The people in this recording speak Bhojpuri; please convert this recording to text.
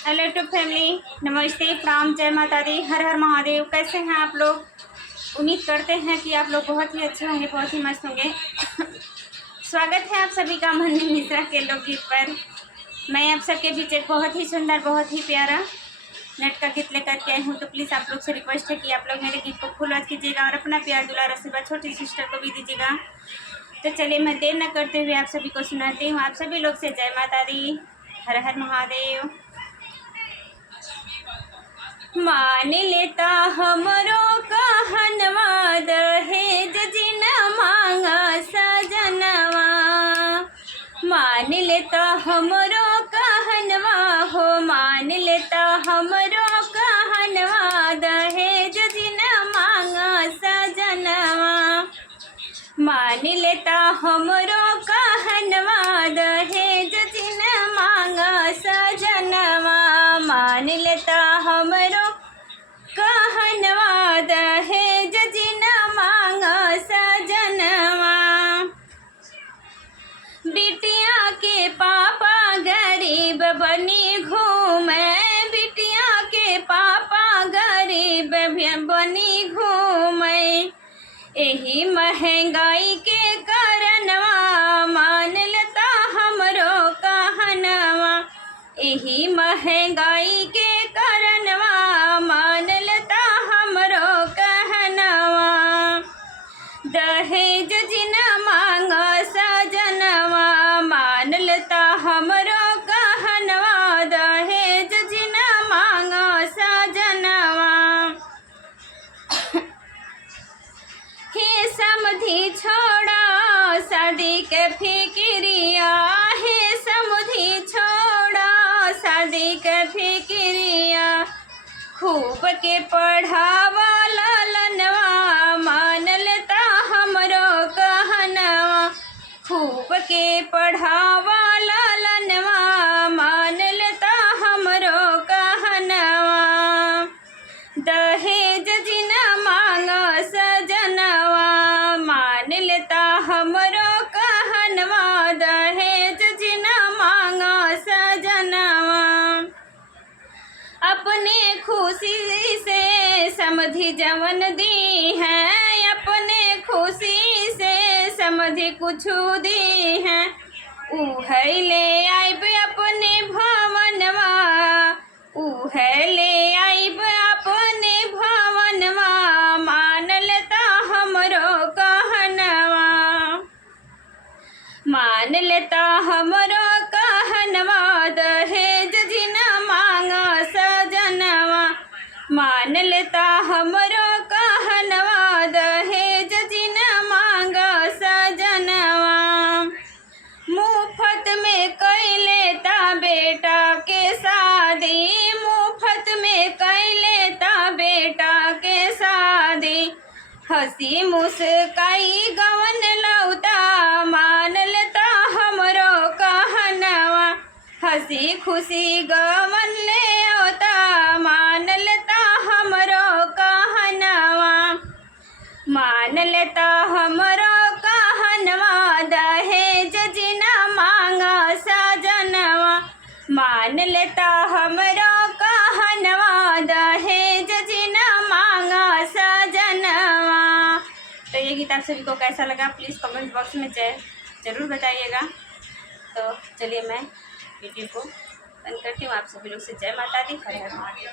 हेलो यूट्यूब फैमिली, नमस्ते, प्रणाम, जय माता दी, हर हर महादेव। कैसे हैं आप लोग? उम्मीद करते हैं कि आप लोग बहुत ही अच्छे होंगे, बहुत ही मस्त होंगे। स्वागत है आप सभी का मंदिर मिश्रा के लोकगीत पर। मैं आप सबके बीच एक बहुत ही सुंदर, बहुत ही प्यारा नेट का गीत लेकर के आई हूँ। तो प्लीज़ आप लोग से रिक्वेस्ट है कि आप लोग मेरे गीत को फुल वॉच कीजिएगा और अपना प्यार दुलार आशीर्वाद छोटी सिस्टर को भी दीजिएगा। तो चलिए मैं देर न करते हुए आप सभी को सुनाती हूँ। आप सभी लोग से जय माता दी, हर हर महादेव। मान लेता हमरो कहनवा, दहेज जिन मांगा सजनवा। मान लेता हमरो कहनवा हो, मान लेता हमरो कहनवा, दहेज जिन मांगा सजनवा। मान लेता हमरो कहनवा, दहेज जिन मांगा सजनवा। मान लेता हमरो कहनवा, दहेज जिन मांगा सजनवा। बिटिया के पापा गरीब बनी घूमे, बिटिया के पापा गरीब बनी घूमे। एही महंगाई के कारणवा, मान लेता हमरो कहनवा। एही महंगाई के कारणवा, मान लेता हमरो कहनवा। दहेज जिन मांगा सजनवा, मान लेता हमरो कहनवा, दहेज जिन मांगा सजनवा। हे समधी छोड़ा शादी के फिक्रिया, हे समधी छोड़ा शादी के फिक्रिया। खूब के पढ़ावा ललनवा, मान लेता हमरो कहनवा। खूब के पढ़ावा ललनवा, मान लेता हमरो कहनवा। दहेज जिन मांगा सजनवा, मान लेता हमरो कहनवा, दहेज जिन मांगा सजनवा। अपने खुशी से समझी जवन दी है, अपने खुशी से समझी कुछ दी है। उहे ले आइब अपने भवनवा, उहे ले आइब अपने भवनवा। मान लेता हमरो कहनवा, मान लेता हमरो कहनवा, दहेज जिन मांगा सजनवा। मान लेता हमरो कहनवा, दहेज जिन मांगा सजनवा। मुफ्त में कई लेता बेटा के शादी, मुफ्त में कई लेता बेटा के शादी। हंसी मुस्काई गवन लौता, मान लेता हमरो कहनवा। हंसी खुशी गवन ले औता, मान लेता हमरो कहनवा। मान लेता हमरो कहनवा, दहेज जिन मांगा सजनवा। मान लेता हमरो कहनवा, दहेज जिन मांगा सजनवा। तो ये गीत आप सभी को कैसा लगा प्लीज़ कमेंट बॉक्स में ज़रूर बताइएगा। तो चलिए मैं वीडियो को बंद करती हूँ। आप सभी लोग से जय माता दी, हर हर महादेव।